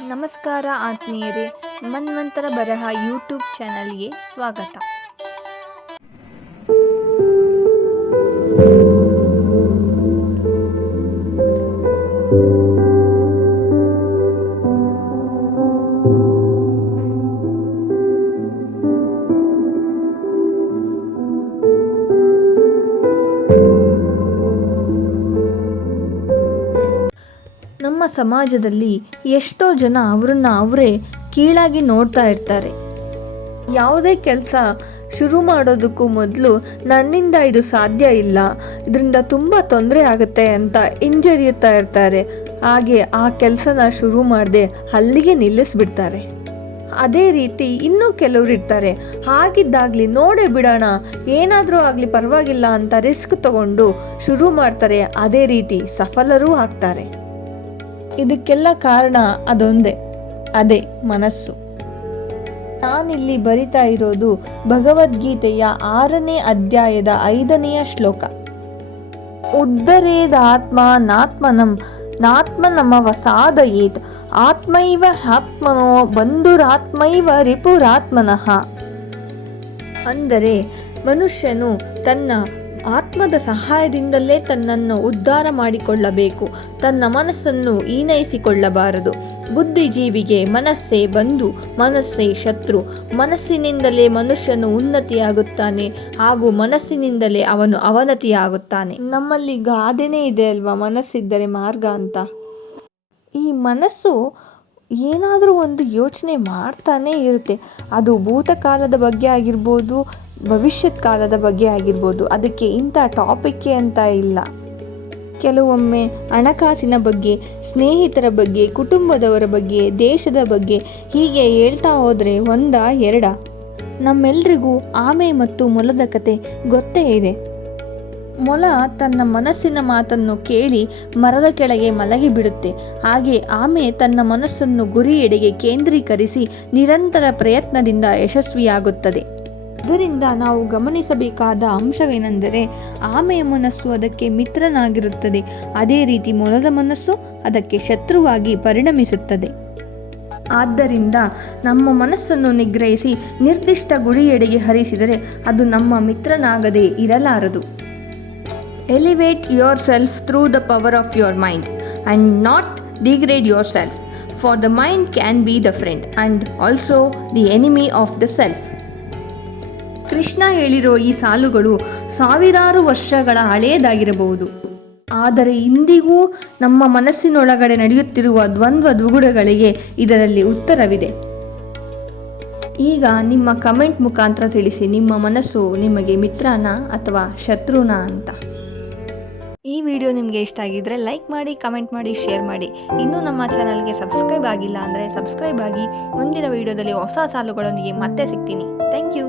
ನಮಸ್ಕಾರ ಆತ್ಮೀಯರೇ, ಮನ್ವಂತರ ಬರಹ ಯೂಟ್ಯೂಬ್ ಚಾನಲ್ಗೆ ಸ್ವಾಗತ. ನಮ್ಮ ಸಮಾಜದಲ್ಲಿ ಎಷ್ಟೋ ಜನ ಅವರನ್ನು ಅವರೇ ಕೀಳಾಗಿ ನೋಡ್ತಾ ಇರ್ತಾರೆ. ಯಾವುದೇ ಕೆಲಸ ಶುರು ಮಾಡೋದಕ್ಕೂ ಮೊದಲು ನನ್ನಿಂದ ಇದು ಸಾಧ್ಯ ಇಲ್ಲ, ಇದರಿಂದ ತುಂಬ ತೊಂದರೆ ಆಗುತ್ತೆ ಅಂತ ಹಿಂಜರಿಯುತ್ತಾ ಇರ್ತಾರೆ. ಹಾಗೆ ಆ ಕೆಲಸನ ಶುರು ಮಾಡದೆ ಅಲ್ಲಿಗೆ ನಿಲ್ಲಿಸ್ಬಿಡ್ತಾರೆ. ಅದೇ ರೀತಿ ಇನ್ನೂ ಕೆಲವರು ಇರ್ತಾರೆ, ಹಾಗಿದ್ದಾಗಲಿ ನೋಡೇ ಬಿಡೋಣ, ಏನಾದರೂ ಆಗಲಿ ಪರವಾಗಿಲ್ಲ ಅಂತ ರಿಸ್ಕ್ ತಗೊಂಡು ಶುರು ಮಾಡ್ತಾರೆ. ಅದೇ ರೀತಿ ಸಫಲರೂ ಆಗ್ತಾರೆ. ಇದಕ್ಕೆಲ್ಲ ಕಾರಣ ಅದೊಂದೇ, ಅದೇ ಮನಸ್ಸು. ನಾನಿಲ್ಲಿ ಬರಿತಾ ಇರೋದು ಭಗವದ್ಗೀತೆಯ 6ನೇ ಅಧ್ಯಾಯದ 5ನೆಯ ಶ್ಲೋಕ. ಉದ್ಧರೇದಾತ್ಮ ನಾತ್ಮನಂ ನಾತ್ಮನಮವಸಾದಯೇತ್ ಆತ್ಮೈವ ಆತ್ಮನೋ ಬಂಧುರಾತ್ಮೈವ ರಿಪುರಾತ್ಮನಃ. ಅಂದರೆ ಮನುಷ್ಯನು ತನ್ನ ಆತ್ಮದ ಸಹಾಯದಿಂದಲೇ ತನ್ನನ್ನು ಉದ್ಧಾರ ಮಾಡಿಕೊಳ್ಳಬೇಕು, ತನ್ನ ಮನಸ್ಸನ್ನು ಈನೈಸಿಕೊಳ್ಳಬಾರದು. ಬುದ್ಧಿಜೀವಿಗೆ ಮನಸ್ಸೇ ಬಂಧು, ಮನಸ್ಸೇ ಶತ್ರು. ಮನಸ್ಸಿನಿಂದಲೇ ಮನುಷ್ಯನು ಉನ್ನತಿಯಾಗುತ್ತಾನೆ ಹಾಗೂ ಮನಸ್ಸಿನಿಂದಲೇ ಅವನು ಅವನತಿಯಾಗುತ್ತಾನೆ. ನಮ್ಮಲ್ಲಿ ಗಾದೆನೇ ಇದೆ ಅಲ್ವಾ, ಮನಸ್ಸಿದ್ದರೆ ಮಾರ್ಗ ಅಂತ. ಈ ಮನಸ್ಸು ಏನಾದರೂ ಒಂದು ಯೋಚನೆ ಮಾಡ್ತಾನೇ ಇರುತ್ತೆ. ಅದು ಭೂತಕಾಲದ ಬಗ್ಗೆ ಆಗಿರ್ಬೋದು, ಭವಿಷ್ಯತ್ ಕಾಲದ ಬಗ್ಗೆ ಆಗಿರ್ಬೋದು. ಅದಕ್ಕೆ ಇಂಥ ಟಾಪಿಕ್ಕೇ ಅಂತ ಇಲ್ಲ. ಕೆಲವೊಮ್ಮೆ ಹಣಕಾಸಿನ ಬಗ್ಗೆ, ಸ್ನೇಹಿತರ ಬಗ್ಗೆ, ಕುಟುಂಬದವರ ಬಗ್ಗೆ, ದೇಶದ ಬಗ್ಗೆ ಹೀಗೆ ಹೇಳ್ತಾ ಹೋದರೆ ಒಂದಾ ಎರಡಾ? ನಮ್ಮೆಲ್ರಿಗೂ ಆಮೆ ಮತ್ತು ಮೊಲದ ಕತೆ ಗೊತ್ತೇ ಇದೆ. ಮೊಲ ತನ್ನ ಮನಸ್ಸಿನ ಮಾತನ್ನು ಕೇಳಿ ಮರದ ಕೆಳಗೆ ಮಲಗಿಬಿಡುತ್ತೆ. ಹಾಗೆ ಆಮೆ ತನ್ನ ಮನಸ್ಸನ್ನು ಗುರಿಯೆಡೆಗೆ ಕೇಂದ್ರೀಕರಿಸಿ ನಿರಂತರ ಪ್ರಯತ್ನದಿಂದ ಯಶಸ್ವಿಯಾಗುತ್ತದೆ. ಇದರಿಂದ ನಾವು ಗಮನಿಸಬೇಕಾದ ಅಂಶವೇನೆಂದರೆ, ಆಮೆಯ ಮನಸ್ಸು ಅದಕ್ಕೆ ಮಿತ್ರನಾಗಿರುತ್ತದೆ, ಅದೇ ರೀತಿ ಮೊಲದ ಮನಸ್ಸು ಅದಕ್ಕೆ ಶತ್ರುವಾಗಿ ಪರಿಣಮಿಸುತ್ತದೆ. ಆದ್ದರಿಂದ ನಮ್ಮ ಮನಸ್ಸನ್ನು ನಿಗ್ರಹಿಸಿ ನಿರ್ದಿಷ್ಟ ಗುರಿಯೆಡೆಗೆ ಹರಿಸಿದರೆ ಅದು ನಮ್ಮ ಮಿತ್ರನಾಗದೇ ಇರಲಾರದು. Elevate yourself through the power of your mind and not degrade yourself, for the mind can be the friend and also the enemy of the self. Krishna ಹೇಳಿರೋ ಈ ಸಾಲುಗಳು ಸಾವಿರಾರು ವರ್ಷಗಳ ಹಳೆಯದಾಗಿರಬಹುದು, ಆದರೆ ಇಂದಿಗೂ ನಮ್ಮ ಮನಸ್ಸಿನೊಳಗಡೆ ನಡೆಯುತ್ತಿರುವ ದ್ವಂದ್ವ ದುಗುಡಗಳಿಗೆ ಇದರಲ್ಲಿ ಉತ್ತರವಿದೆ. ಈಗ ನಿಮ್ಮ ಕಮೆಂಟ್ ಮುಖಾಂತರ ತಿಳಿಸಿ, ನಿಮ್ಮ ಮನಸ್ಸು ನಿಮಗೆ ಮಿತ್ರನಾ ಅಥವಾ ಶತ್ರುನಾ ಅಂತ. ಈ ವಿಡಿಯೋ ನಿಮಗೆ ಇಷ್ಟ ಆಗಿದ್ರೆ ಲೈಕ್ ಮಾಡಿ, ಕಮೆಂಟ್ ಮಾಡಿ, ಶೇರ್ ಮಾಡಿ. ಇನ್ನೂ ನಮ್ಮ ಚಾನಲ್ಗೆ ಸಬ್ಸ್ಕ್ರೈಬ್ ಆಗಿಲ್ಲ ಅಂದರೆ ಸಬ್ಸ್ಕ್ರೈಬ್ ಆಗಿ. ಮುಂದಿನ ವಿಡಿಯೋದಲ್ಲಿ ಹೊಸ ಸಾಲುಗಳೊಂದಿಗೆ ಮತ್ತೆ ಸಿಗ್ತೀನಿ. Thank you.